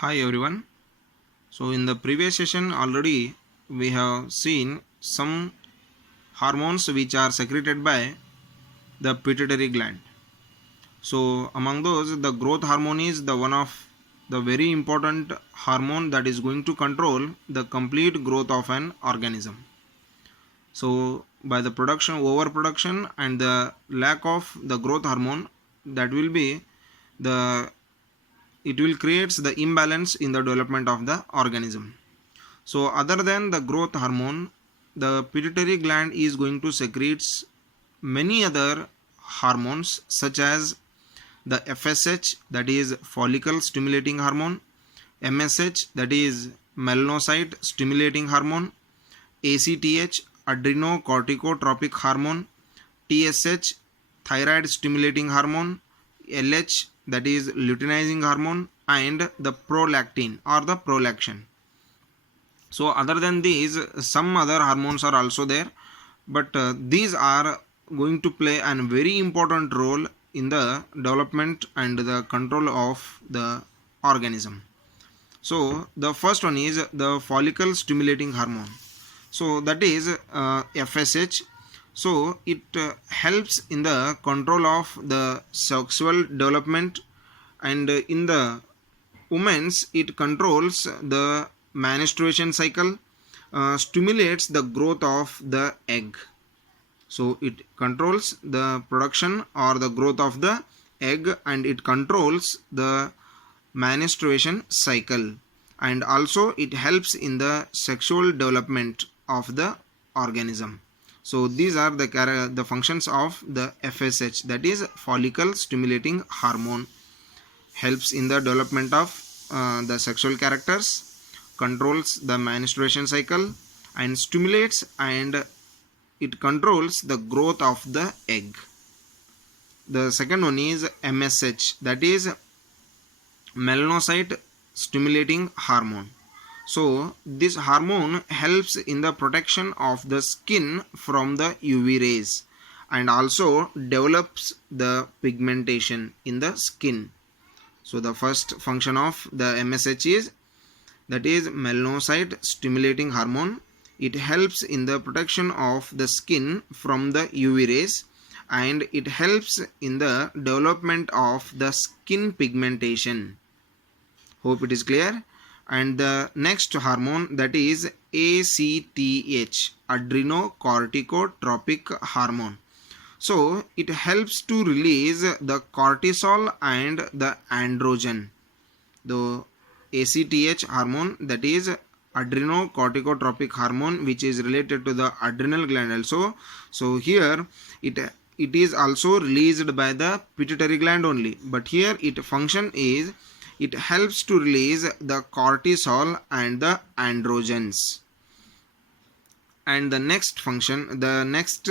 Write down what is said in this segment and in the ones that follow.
Hi everyone. So in the previous session already we have seen some hormones which are secreted by the pituitary gland. So among those the growth hormone is the one of the very important hormone that is going to control the complete growth of an organism. So by the overproduction and the lack of the growth hormone, that will be the it will creates the imbalance in the development of the organism. So other than the growth hormone, the pituitary gland is going to secrete many other hormones such as the FSH, that is follicle stimulating hormone, MSH, that is melanocyte stimulating hormone, ACTH, adrenocorticotropic hormone, TSH, thyroid stimulating hormone, LH, that is luteinizing hormone, and the prolactin or the prolaction. So other than these, some other hormones are also there, but these are going to play a very important role in the development and the control of the organism. So the first one is the follicle stimulating hormone. So that is FSH. So it helps in the control of the sexual development, and in the women's it controls the menstruation cycle, stimulates the growth of the egg. So it controls the production or the growth of the egg, and it controls the menstruation cycle, and also it helps in the sexual development of the organism. So these are the functions of the FSH, that is follicle stimulating hormone. Helps in the development of the sexual characters, controls the menstruation cycle, and stimulates and it controls the growth of the egg. The second one is MSH, that is melanocyte stimulating hormone. So this hormone helps in the protection of the skin from the UV rays, and also develops the pigmentation in the skin. So the first function of the MSH is, that is melanocyte stimulating hormone. It helps in the protection of the skin from the UV rays, and it helps in the development of the skin pigmentation. Hope it is clear. And the next hormone, that is ACTH, adrenocorticotropic hormone. So it helps to release the cortisol and the androgen. The ACTH hormone, that is adrenocorticotropic hormone, which is related to the adrenal gland also. So here it is also released by the pituitary gland only, but here its function is it helps to release the cortisol and the androgens. And the next function, the next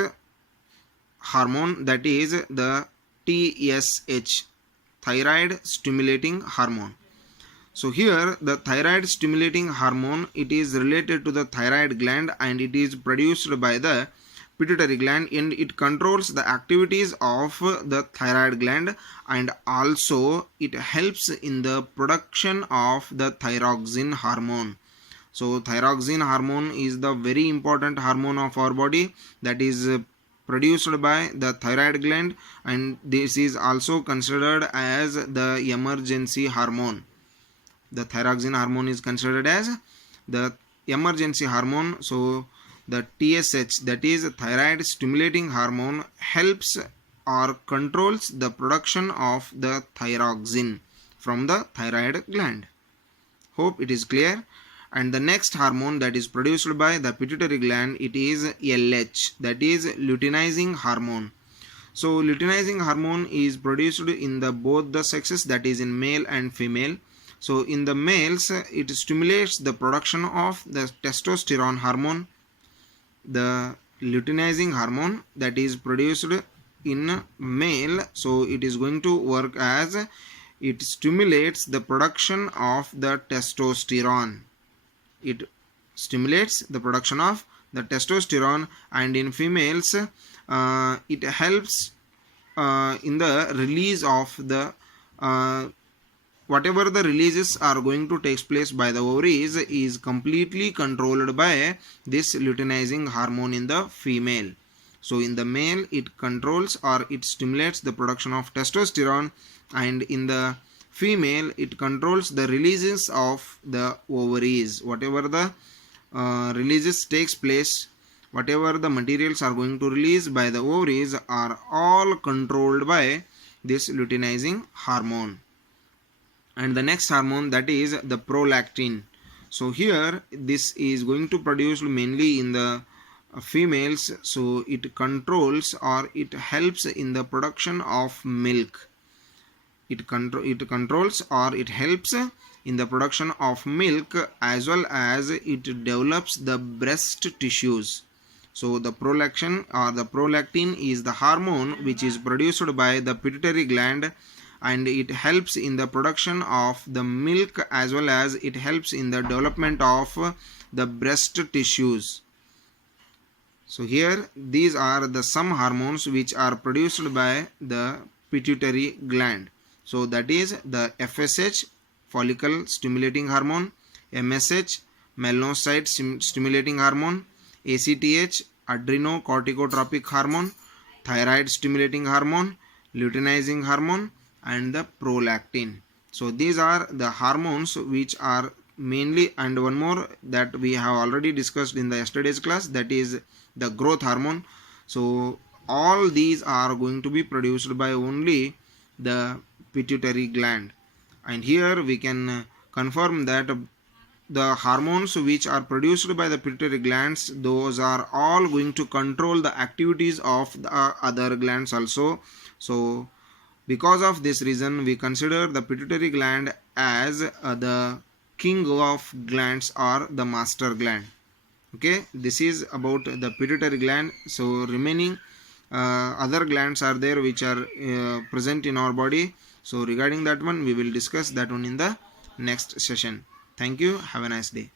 hormone, that is the TSH, thyroid stimulating hormone. So here the thyroid stimulating hormone, it is related to the thyroid gland, and it is produced by the pituitary gland, and it controls the activities of the thyroid gland, and also it helps in the production of the thyroxine hormone. So thyroxine hormone is the very important hormone of our body, that is produced by the thyroid gland, and this is also considered as the emergency hormone. The thyroxine hormone is considered as the emergency hormone. So the TSH, that is thyroid stimulating hormone, helps or controls the production of the thyroxine from the thyroid gland. Hope it is clear. And the next hormone that is produced by the pituitary gland, it is LH, that is luteinizing hormone. So luteinizing hormone is produced in the both the sexes, that is in male and female. So in the males it stimulates the production of the testosterone hormone. The luteinizing hormone that is produced in male, so it is going to work as it stimulates the production of the testosterone. It stimulates the production of the testosterone, and in females it helps in the release of the whatever the releases are going to take place by the ovaries is completely controlled by this luteinizing hormone in the female. So in the male it controls or it stimulates the production of testosterone, and in the female it controls the releases of the ovaries. Whatever the releases takes place, whatever the materials are going to release by the ovaries are all controlled by this luteinizing hormone. And the next hormone, that is the prolactin. So here this is going to produce mainly in the females, so it controls or it helps in the production of milk. It controls or it helps in the production of milk, as well as it develops the breast tissues. So the prolactin or the prolactin is the hormone which is produced by the pituitary gland, and it helps in the production of the milk, as well as it helps in the development of the breast tissues. So here these are the some hormones which are produced by the pituitary gland. So that is the FSH, follicle stimulating hormone, MSH, melanocyte stimulating hormone, ACTH, adrenocorticotropic hormone, thyroid stimulating hormone, luteinizing hormone, and the prolactin. So these are the hormones which are mainly, and one more that we have already discussed in the yesterday's class, that is the growth hormone. So all these are going to be produced by only the pituitary gland, and here we can confirm that the hormones which are produced by the pituitary glands, those are all going to control the activities of the other glands also. So because of this reason we consider the pituitary gland as the king of glands or the master gland. Okay, this is about the pituitary gland. So remaining other glands are there which are present in our body. So regarding that one we will discuss that one in the next session. Thank you. Have a nice day.